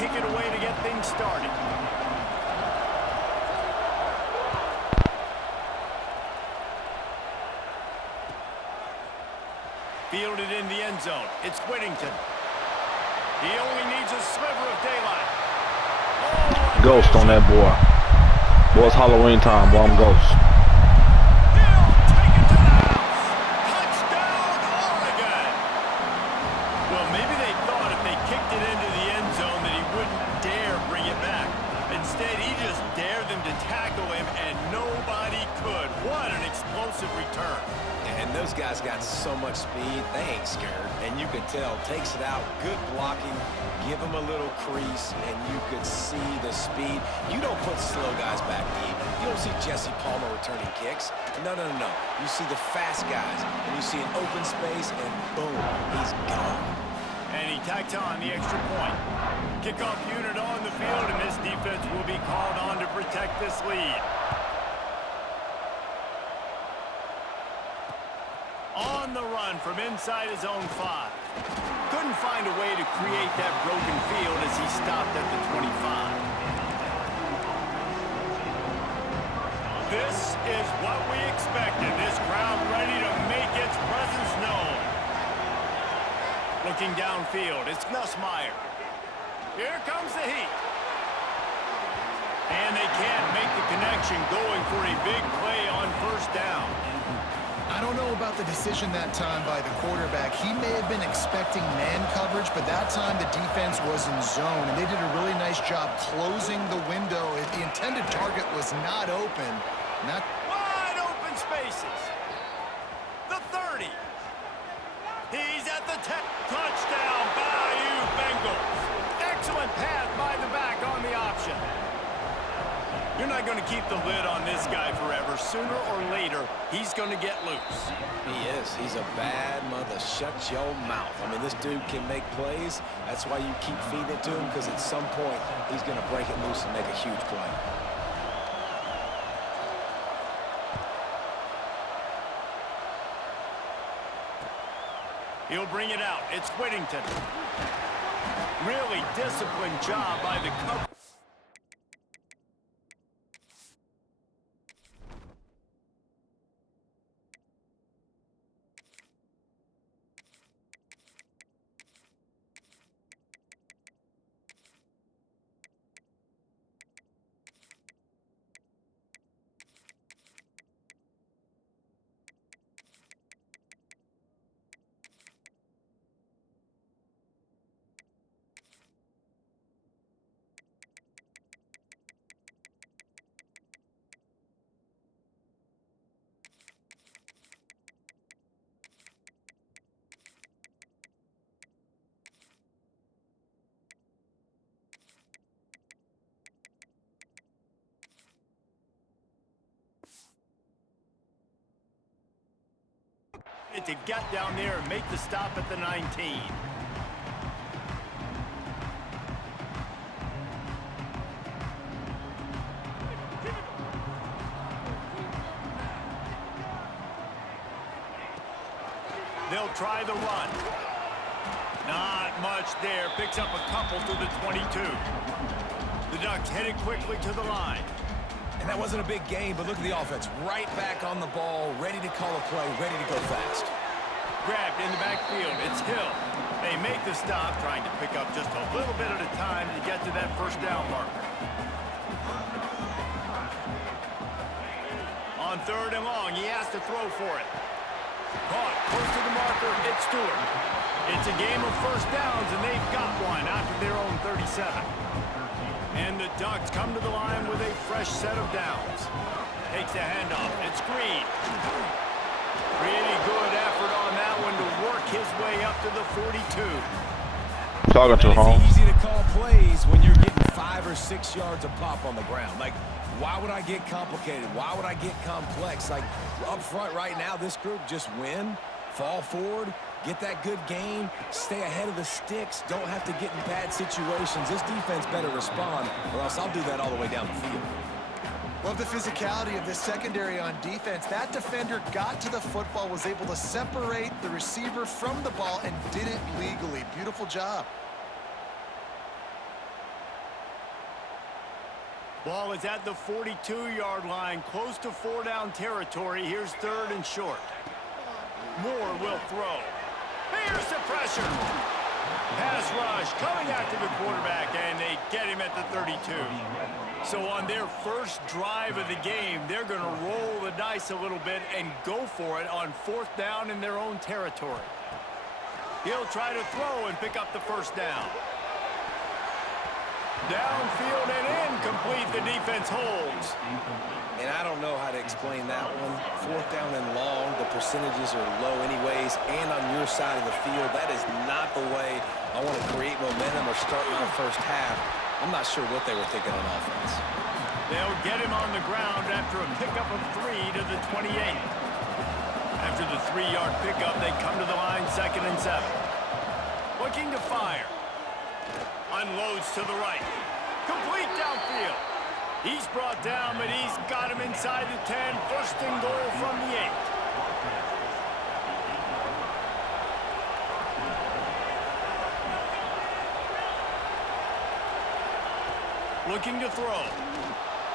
kick it away to get things started. Fielded in the end zone. It's Whittington. He only needs a sliver of daylight. Oh, Ghost on that boy. Boy, it's Halloween time, boy. I'm Ghost. He'll take it to the house. Touchdown, Oregon. Well, maybe they thought if they kicked it into the end zone that he wouldn't dare bring it back. Instead, he just dared them to tackle him, and nobody could. What an explosive return. And those guys got so much speed, they ain't scared. And you could tell, takes it out, good blocking, give them a little crease, and you could see the speed. You don't put slow guys back deep. You don't see Jesse Palmer returning kicks. No, no, no, no. You see the fast guys, and you see an open space, and boom, he's gone. And he tacks on the extra point. Kickoff unit on the field, and this defense will be called on to protect this lead. On the run from inside his own 5. Couldn't find a way to create that broken field as he stopped at the 25. This is what we expected. This crowd ready to make its presence known. Looking downfield, it's Nussmeier. Here comes the heat. And they can't make the connection, going for a big play on first down. I don't know about the decision that time by the quarterback. He may have been expecting man coverage, but that time the defense was in zone, and they did a really nice job closing the window. The intended target was not open. Wide open spaces. The 30. He's at the 10. Touchdown, Bayou Bengals. Excellent pass by the back on the option. You're not going to keep the lid on this guy forever. Sooner or later, he's going to get loose. He is. He's a bad mother. Shut your mouth. I mean, this dude can make plays. That's why you keep feeding it to him, because at some point, he's going to break it loose and make a huge play. He'll bring it out. It's Whittington. Really disciplined job by the cover. To get down there and make the stop at the 19. They'll try the run. Not much there. Picks up a couple to the 22. The Ducks headed quickly to the line. And that wasn't a big game, but look at the offense. Right back on the ball, ready to call a play, ready to go fast. Grabbed in the backfield. It's Hill. They make the stop, trying to pick up just a little bit at a time to get to that first down marker. On 3rd and long, he has to throw for it. Caught, close to the marker, it's Stewart. It's a game of first downs, and they've got one after their own 37. And the Ducks come to the line with a fresh set of downs. Takes the handoff. It's Green. Pretty good effort on that one to work his way up to the 42. Talking to home. It's easy to call plays when you're getting 5 or 6 yards of pop on the ground. Like, why would I get complicated? Why would I get complex? Like, up front right now, this group just win, fall forward, get that good game, stay ahead of the sticks, don't have to get in bad situations. This defense better respond, or else I'll do that all the way down the field. Love the physicality of this secondary on defense. That defender got to the football, was able to separate the receiver from the ball, and did it legally. Beautiful job. Ball is at the 42-yard line, close to 4-down territory. Here's 3rd and short. Moore will throw. Here's the pressure. Pass rush coming after the quarterback, and they get him at the 32. So on their first drive of the game, they're going to roll the dice a little bit and go for it on 4th down in their own territory. He'll try to throw and pick up the 1st down. Downfield and incomplete. The defense holds. And I don't know how to explain that one. 4th down and long, the percentages are low anyways, and on your side of the field, that is not the way I want to create momentum or start my first half. I'm not sure what they were thinking on offense. They'll get him on the ground after a pickup of 3 to the 28. After the 3-yard pickup, they come to the line 2nd and 7. Looking to fire. Unloads to the right. Complete downfield. He's brought down, but he's got him inside the 10. 1st and goal from the 8. Looking to throw.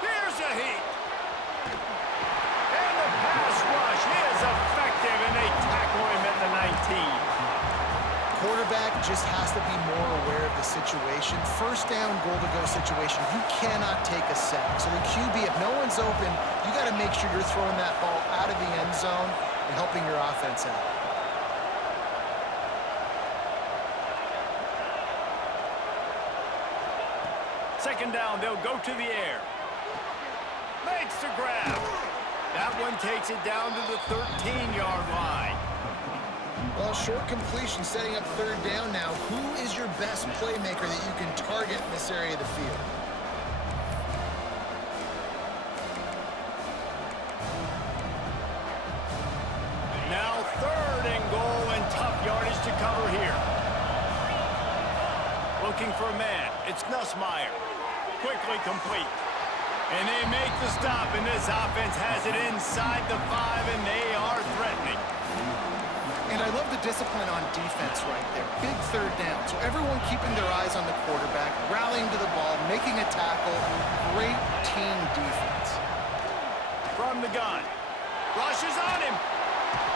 Here's a heat. And the pass rush is effective, and they tackle him at the 19. Quarterback just has to be more aware of the situation. 1st down, goal-to-go situation. You cannot take a sack. So the QB, if no one's open, you got to make sure you're throwing that ball out of the end zone and helping your offense out. Second down, they'll go to the air. Makes the grab. That one takes it down to the 13-yard line. Well, short completion setting up 3rd down now. Who is your best playmaker that you can target in this area of the field? Now 3rd and goal, and tough yardage to cover here. Looking for a man. It's Nussmeier. Quickly complete. And they make the stop, and this offense has it inside the 5, and they are threatening. And I love the discipline on defense right there. Big 3rd down. So everyone keeping their eyes on the quarterback, rallying to the ball, making a tackle. Great team defense. From the gun. Rush is on him.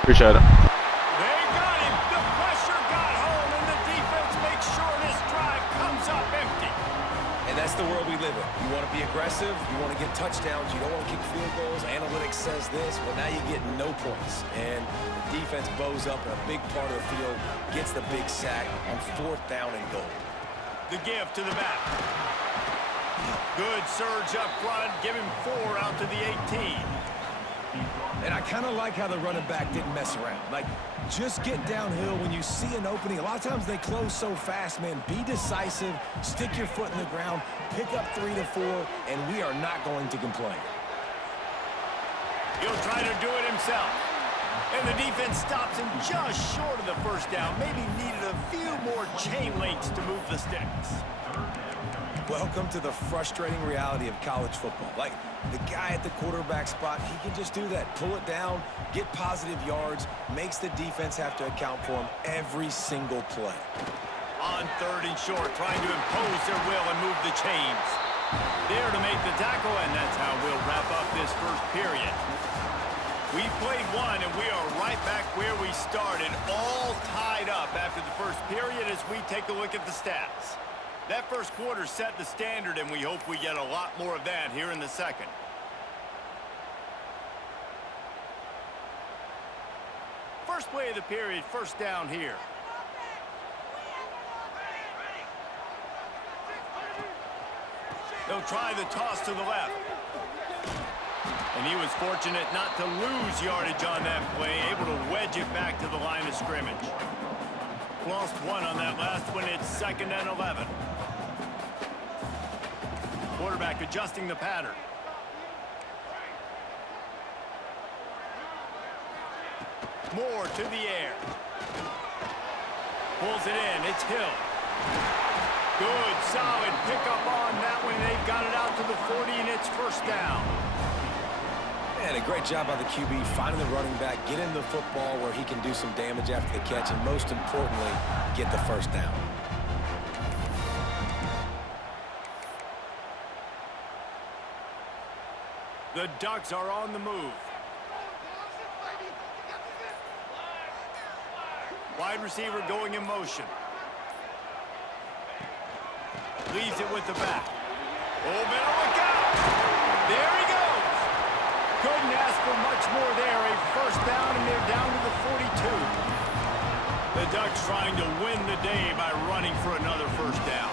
Appreciate it. They got him. The pressure got home, and the defense makes sure this drive comes up empty. And that's the world we live in. You want to be aggressive, you want to get touchdowns, you don't want to kick field goals. Analytics says this, well, now you get no points. And the defense bows up in a big part of the field, gets the big sack on 4th down and goal. The give to the back. Good surge up front. Give him 4 out to the 18. And I kind of like how the running back didn't mess around. Like, just get downhill when you see an opening. A lot of times they close so fast, man. Be decisive, stick your foot in the ground, pick up 3 to 4, and we are not going to complain. He'll try to do it himself. And the defense stops him just short of the 1st down. Maybe needed a few more chain links to move the sticks. Welcome to the frustrating reality of college football. Like, the guy at the quarterback spot, he can just do that. Pull it down, get positive yards, makes the defense have to account for him every single play. On 3rd and short, trying to impose their will and move the chains. There to make the tackle, and that's how we'll wrap up this 1st period. We've played one, and we are right back where we started, all tied up after the 1st period as we take a look at the stats. That 1st quarter set the standard, and we hope we get a lot more of that here in the 2nd. First play of the period, 1st down here. They'll try the toss to the left. And he was fortunate not to lose yardage on that play, able to wedge it back to the line of scrimmage. Lost 1 on that last one. It's 2nd and 11. Quarterback adjusting the pattern. Moore to the air. Pulls it in. It's Hill. Good, solid pickup on that one. They've got it out to the 40, and it's 1st down. And a great job by the QB finding the running back, get him the football where he can do some damage after the catch, and most importantly, get the 1st down. . The Ducks are on the move. Wide receiver going in motion. Leaves it with the back. Oh, better look out. There he goes. Couldn't ask for much more there. A first down, and they're down to the 42. The Ducks trying to win the day by running for another first down.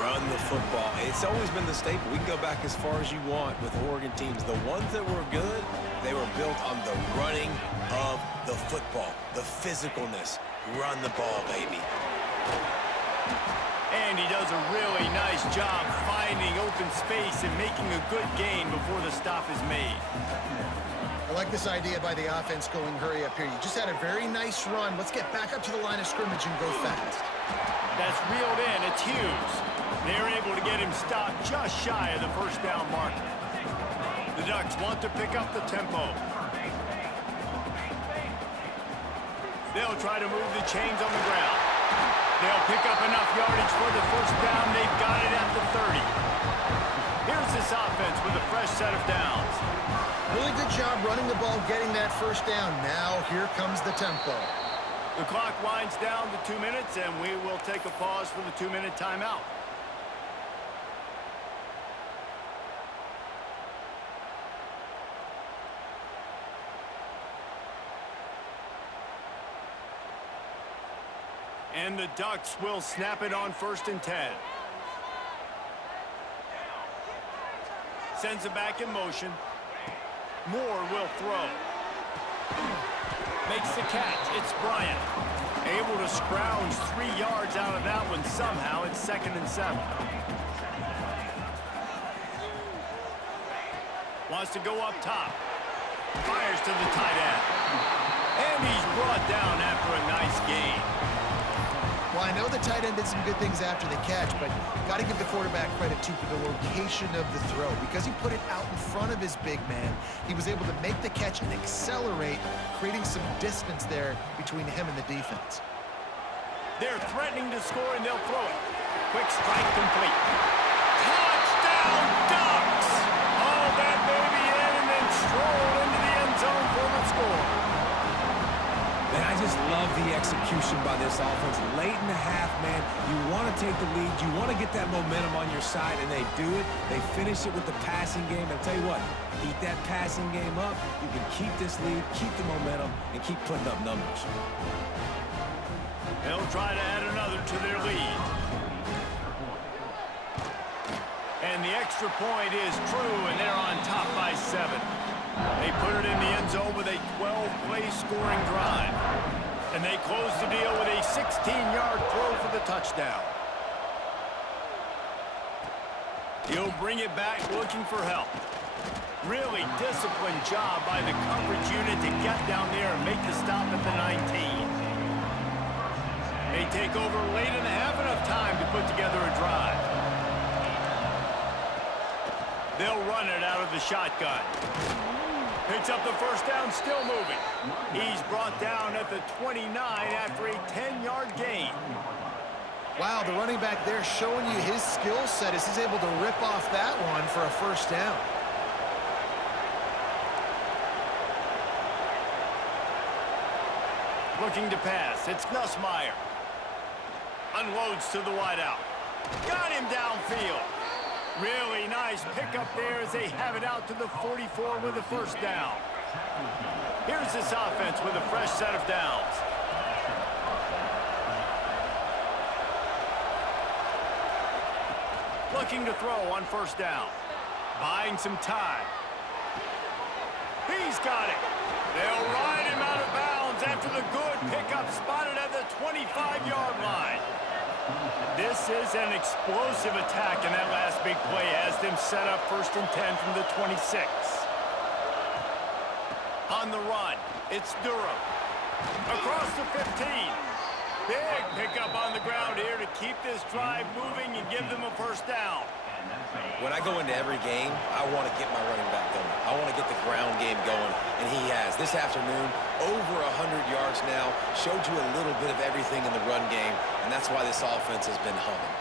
Run the football. It's always been the staple. We can go back as far as you want with Oregon teams. The ones that were good, they were built on the running of the football, the physicalness. Run the ball, baby. And he does a really nice job finding open space and making a good gain before the stop is made. I like this idea by the offense going hurry up here. You just had a very nice run. Let's get back up to the line of scrimmage and go fast. That's reeled in. It's Hughes. They're able to get him stopped just shy of the first down marker. The Ducks want to pick up the tempo. They'll try to move the chains on the ground. They'll pick up enough yardage for the first down. They've got it at the 30. Here's this offense with a fresh set of downs. Really good job running the ball, getting that first down. Now here comes the tempo. The clock winds down to 2 minutes, and we will take a pause for the 2-minute timeout. And the Ducks will snap it on 1st and 10. Sends it back in motion. Moore will throw. Makes the catch. It's Bryant. Able to scrounge 3 yards out of that one somehow. It's 2nd and 7. Wants to go up top. Fires to the tight end. And he's brought down after a nice gain. Well, I know the tight end did some good things after the catch, but got to give the quarterback credit, too, for the location of the throw. Because he put it out in front of his big man, he was able to make the catch and accelerate, creating some distance there between him and the defense. They're threatening to score, and they'll throw it. Quick strike complete. Touchdown, Ducks! Haul that baby in and then stroll into the end zone for the score. And I just love the execution by this offense. Late in the half, man, you want to take the lead. You want to get that momentum on your side, and they do it. They finish it with the passing game. I'll tell you what, keep that passing game up. You can keep this lead, keep the momentum, and keep putting up numbers. They'll try to add another to their lead. And the extra point is true, and they're on top by 7. They put it in the end zone with a 12-play scoring drive. And they close the deal with a 16-yard throw for the touchdown. He'll bring it back looking for help. Really disciplined job by the coverage unit to get down there and make the stop at the 19. They take over late and have enough time to put together a drive. They'll run it out of the shotgun. Picks up the first down, still moving. He's brought down at the 29 after a 10-yard gain. Wow, the running back there showing you his skill set as he's able to rip off that one for a first down. Looking to pass. It's Nussmeier. Unloads to the wideout. Got him downfield. Really nice pickup there as they have it out to the 44 with a first down. Here's this offense with a fresh set of downs. Looking to throw on first down. Buying some time. He's got it. They'll ride him out of bounds after the good pickup spotted at the 25-yard line. This is an explosive attack, and that last big play has them set up 1st and 10 from the 26. On the run, it's Durham. Across the 15. Big pickup on the ground here to keep this drive moving and give them a first down. When I go into every game, I want to get my running back going. I want to get the ground game going, and he has. This afternoon, over 100 yards now, showed you a little bit of everything in the run game, and that's why this offense has been humming.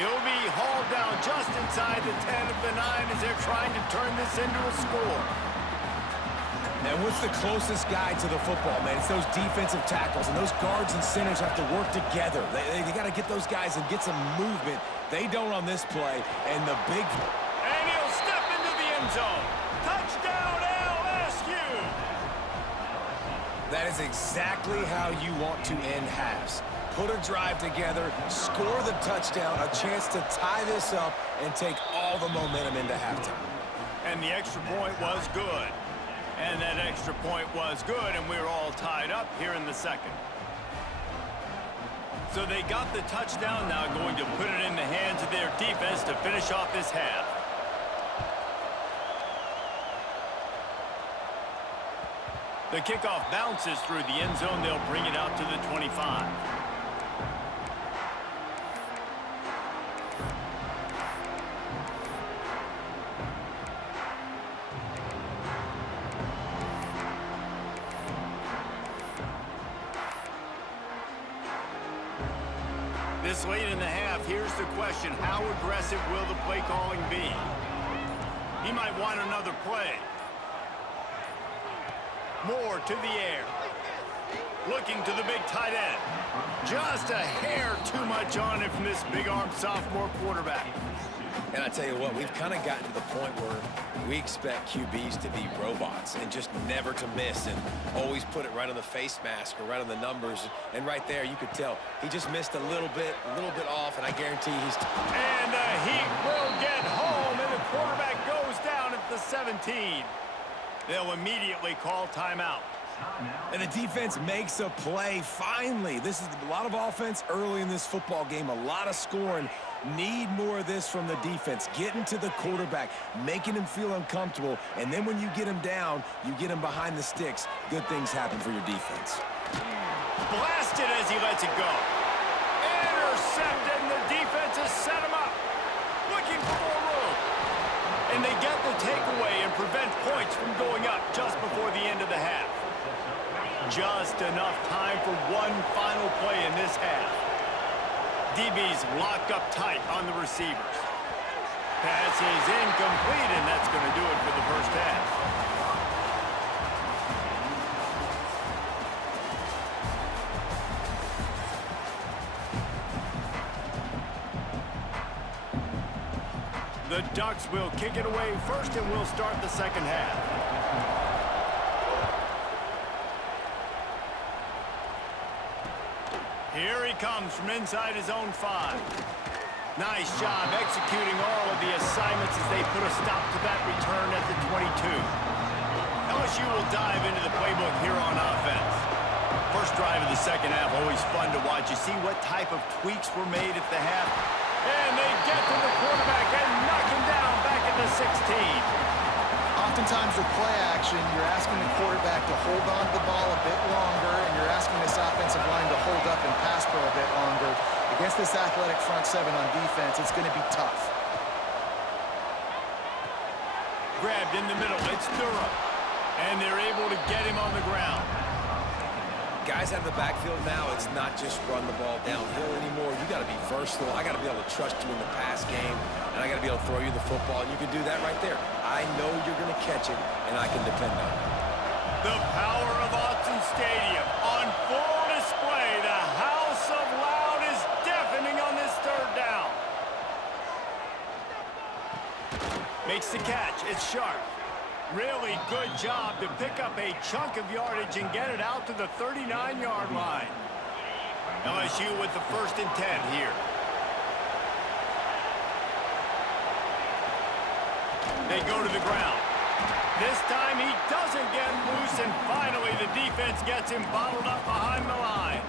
He'll be hauled down just inside the 10 of the 9 as they're trying to turn this into a score. And what's the closest guy to the football, man? It's those defensive tackles, and those guards and centers have to work together. They got to get those guys and get some movement. They don't on this play, and the big... And he'll step into the end zone. Touchdown, LSU! That is exactly how you want to end halves. Put a drive together, score the touchdown, a chance to tie this up, and take all the momentum into halftime. And the extra point was good. And that extra point was good, and we're all tied up here in the second. So they got the touchdown, now going to put it in the hands of their defense to finish off this half. The kickoff bounces through the end zone. They'll bring it out to the 25. This late in the half, here's the question. How aggressive will the play calling be? He might want another play. Moore to the air. Looking to the big tight end. Just a hair too much on it from this big-armed sophomore quarterback. And I tell you what, we've kind of gotten to the point where we expect QBs to be robots and just never to miss and always put it right on the face mask or right on the numbers. And right there, you could tell he just missed a little bit off, and I guarantee he's... And the Heat will get home, and the quarterback goes down at the 17. They'll immediately call timeout. And the defense makes a play, finally. This is a lot of offense early in this football game, a lot of scoring. Need more of this from the defense. Getting to the quarterback, making him feel uncomfortable, and then when you get him down, you get him behind the sticks. Good things happen for your defense. Blasted as he lets it go. Intercepted, and the defense has set him up. Looking for more room. And they get the takeaway and prevent points from going up just before the end of the half. Just enough time for one final play in this half. DB's locked up tight on the receivers. Pass is incomplete, and that's going to do it for the first half. The Ducks will kick it away first, and we'll start the second half. Here he comes from inside his own 5. Nice job executing all of the assignments as they put a stop to that return at the 22. LSU will dive into the playbook here on offense. First drive of the second half, always fun to watch. You see what type of tweaks were made at the half. And they get to the quarterback and knock him down back at the 16. Oftentimes with play action, you're asking the quarterback to hold on to the ball a bit longer, and you're asking this offensive line to hold up and pass pro a bit longer. Against this athletic front 7 on defense, it's going to be tough. Grabbed in the middle, it's Durham. And they're able to get him on the ground. Guys out of the backfield now, it's not just run the ball downhill anymore. You got to be versatile. I got to be able to trust you in the pass game, and I got to be able to throw you the football, and you can do that right there. I know you're going to catch it, and I can depend on it. The power of Autzen Stadium on full display. The House of Loud is deafening on this third down. Makes the catch. It's sharp. Really good job to pick up a chunk of yardage and get it out to the 39-yard line. LSU with the 1st and 10 here. They go to the ground. This time he doesn't get loose, and finally the defense gets him bottled up behind the line.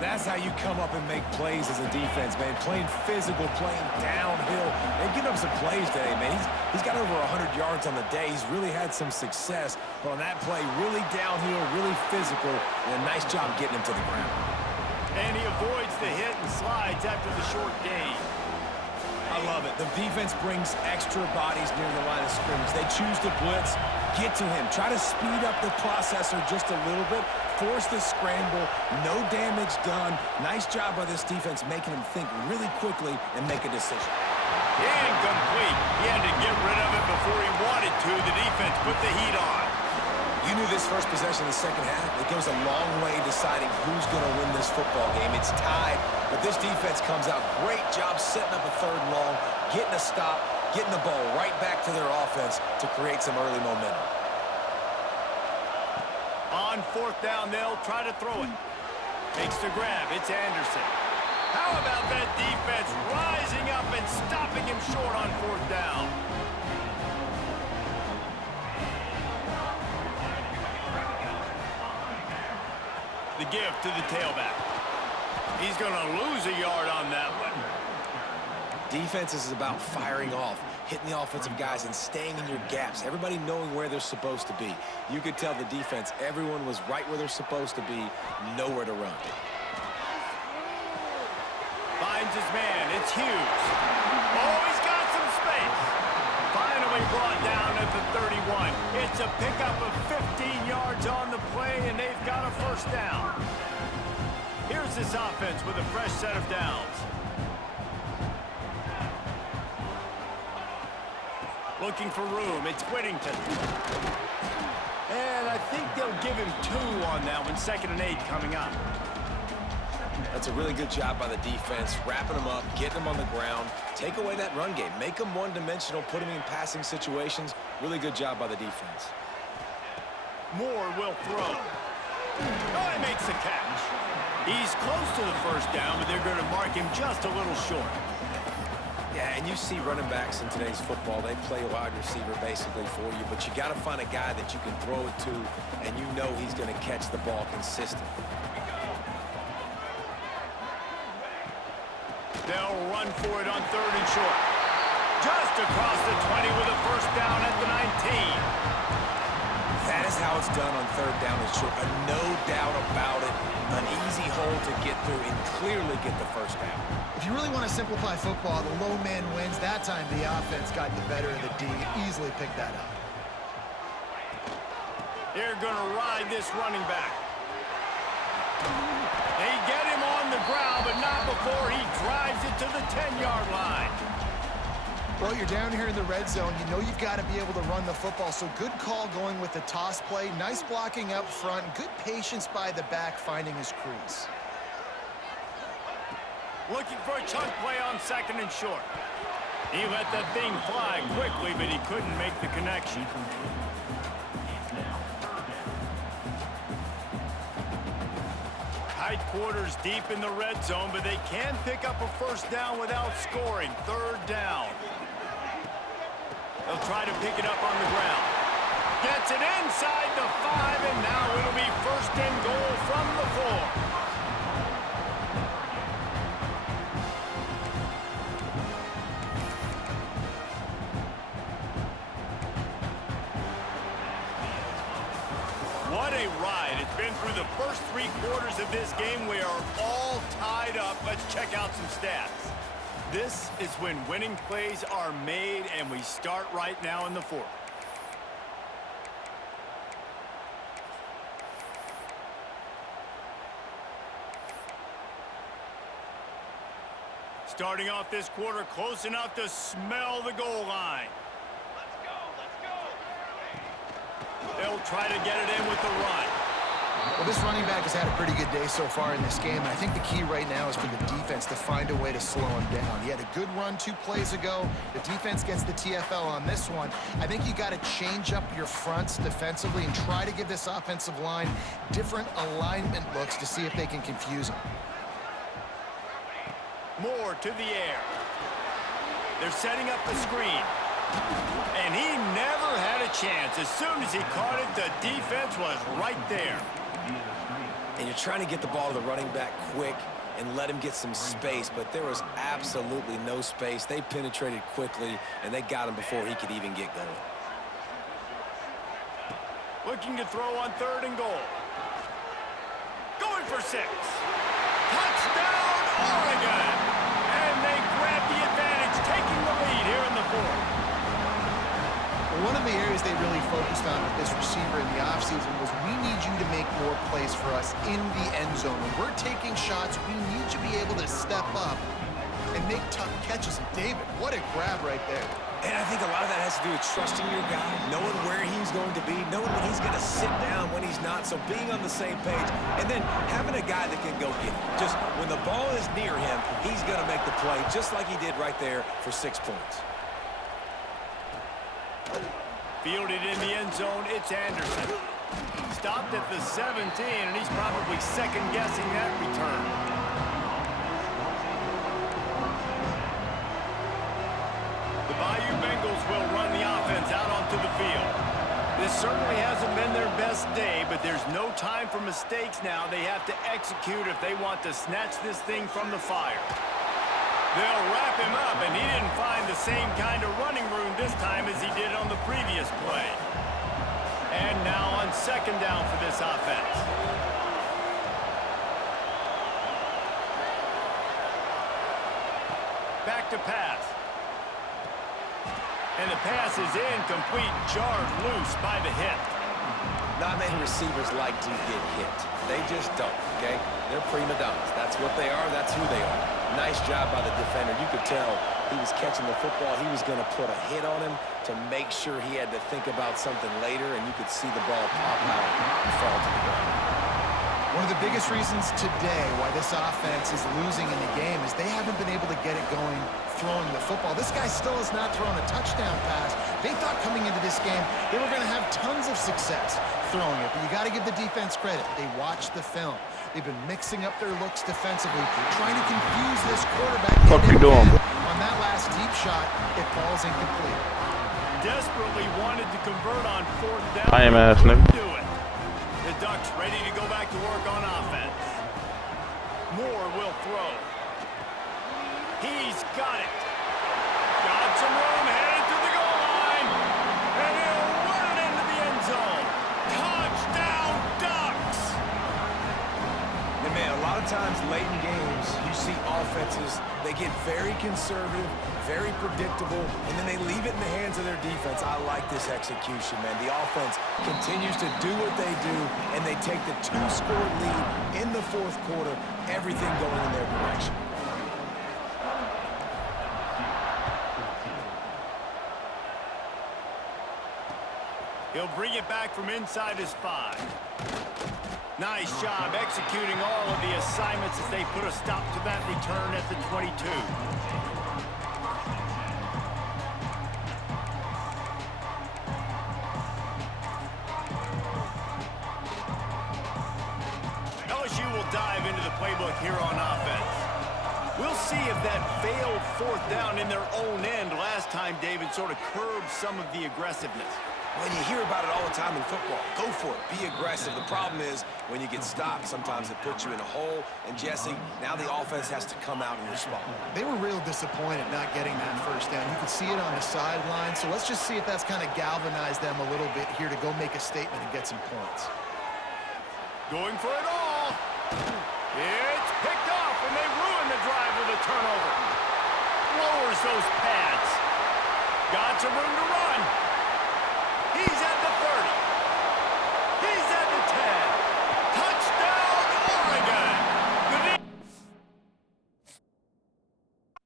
That's how you come up and make plays as a defense, man. Playing physical, playing downhill, and giving up some plays today, man. He's got over 100 yards on the day. He's really had some success. But on that play, really downhill, really physical, and a nice job getting him to the ground. And he avoids the hit and slides after the short gain. I love it. The defense brings extra bodies near the line of scrimmage. They choose to blitz, get to him, try to speed up the processor just a little bit, force the scramble, no damage done. Nice job by this defense making him think really quickly and make a decision. Incomplete. He had to get rid of it before he wanted to. The defense put the heat on. You knew this first possession in the second half. It goes a long way deciding who's going to win this football game. It's tied, but this defense comes out. Great job setting up a 3rd and long, getting a stop, getting the ball right back to their offense to create some early momentum. On 4th down, they'll try to throw it. Makes the grab. It's Anderson. How about that defense rising up and stopping him short on 4th down? The give to the tailback. He's going to lose a yard on that one. Defense is about firing off, hitting the offensive guys and staying in your gaps. Everybody knowing where they're supposed to be. You could tell the defense, everyone was right where they're supposed to be, nowhere to run. Finds his man. It's Hughes. Oh, he's got some space. Finally brought down at the 31. It's a pickup of 15 yards on the play, and they've got a 1st down. Here's this offense with a fresh set of downs. Looking for room. It's Whittington. And I think they'll give him 2 on that one. 2nd and 8 coming up. That's a really good job by the defense, wrapping them up, getting them on the ground. Take away that run game. Make them one-dimensional, put them in passing situations. Really good job by the defense. Moore will throw. Oh, he makes the catch. He's close to the 1st down, but they're going to mark him just a little short. Yeah, and you see running backs in today's football, they play a wide receiver basically for you, but you got to find a guy that you can throw it to, and you know he's going to catch the ball consistently. They'll run for it on 3rd and short. Just across the 20 with a 1st down at the 19. That is how it's done on 3rd down and short. No doubt about it. An easy hole to get through and clearly get the 1st down. If you really want to simplify football, the low man wins. That time the offense got the better of the D. Easily picked that up. They're going to ride this running back. They get him on the ground, but not before he drives it to the 10-yard line. Well, you're down here in the red zone. You know you've got to be able to run the football, so good call going with the toss play. Nice blocking up front. Good patience by the back finding his crease. Looking for a chunk play on 2nd and short. He let that thing fly quickly, but he couldn't make the connection. Tight quarters deep in the red zone, but they can pick up a 1st down without scoring. 3rd down. They'll try to pick it up on the ground. Gets it inside the 5, and now it'll be 1st and goal from the 4. What a ride. It's been through the first 3 quarters of this game. We are all tied up. Let's check out some stats. This is when winning plays are made, and we start right now in the 4th. Starting off this quarter close enough to smell the goal line. They'll try to get it in with the run. Well, this running back has had a pretty good day so far in this game, and I think the key right now is for the defense to find a way to slow him down. He had a good run 2 plays ago. The defense gets the TFL on this one. I think you got to change up your fronts defensively and try to give this offensive line different alignment looks to see if they can confuse him. Moore to the air. They're setting up the screen. And he never had a chance. As soon as he caught it, the defense was right there. And you're trying to get the ball to the running back quick and let him get some space, but there was absolutely no space. They penetrated quickly, and they got him before he could even get going. Looking to throw on 3rd and goal. Going for 6. Touchdown, Oregon! And they grab the advantage, taking the lead here in the 4th. Well, one of the areas they really focused on with this receiver in the offseason was we need you to make more plays for us in the end zone. When we're taking shots, we need you to be able to step up and make tough catches. And David, what a grab right there. And I think a lot of that has to do with trusting your guy, knowing where he's going to be, knowing when he's going to sit down, when he's not, so being on the same page, and then having a guy that can go get it. Just when the ball is near him, he's going to make the play, just like he did right there for 6 points. Fielded in the end zone, it's Anderson. Stopped at the 17, and he's probably second-guessing that return. The Bayou Bengals will run the offense out onto the field. This certainly hasn't been their best day, but there's no time for mistakes now. They have to execute if they want to snatch this thing from the fire. They'll wrap him up, and he didn't find the same kind of running room this time as he did on the previous play. And now on second down for this offense. Back to pass. And the pass is incomplete, jarred loose by the hit. Not many receivers like to get hit. They just don't, okay? They're prima donnas. That's what they are. That's who they are. Nice job by the defender. You could tell he was catching the football. He was going to put a hit on him to make sure he had to think about something later, and you could see the ball pop out and fall to the ground. One of the biggest reasons today why this offense is losing in the game is they haven't been able to get it going throwing the football. This guy still has not thrown a touchdown pass. They thought coming into this game they were going to have tons of success throwing it, but you got to give the defense credit. They watched the film. They've been mixing up their looks defensively, trying to confuse this quarterback. What you doing? On that last deep shot, it falls incomplete. Desperately wanted to convert on fourth down. I am ass nigga. Do it. The Ducks ready to go back to work on offense. Moore will throw. He's got it. Got some room, headed to the goal line. And he'll run it into the end zone. Touchdown, Ducks! And man, a lot of times late in games, you see offenses, they get very conservative, very predictable, and then they leave it in the hands of their defense. I like this execution, man. The offense continues to do what they do, and they take the 2-score lead in the fourth quarter, everything going in their direction. He'll bring it back from inside his 5. Nice job executing all of the assignments as they put a stop to that return at the 22. LSU will dive into the playbook here on offense. We'll see if that failed fourth down in their own end last time, David, sort of curbed some of the aggressiveness. When you hear about it all the time in football, go for it, be aggressive. The problem is when you get stopped, sometimes it puts you in a hole. And Jesse, now the offense has to come out and respond. They were real disappointed not getting that first down. You could see it on the sideline. So let's just see if that's kind of galvanized them a little bit here to go make a statement and get some points. Going for it all. It's picked off, and they ruin the drive with a turnover. Lowers those pads. Got some room to run. He's at the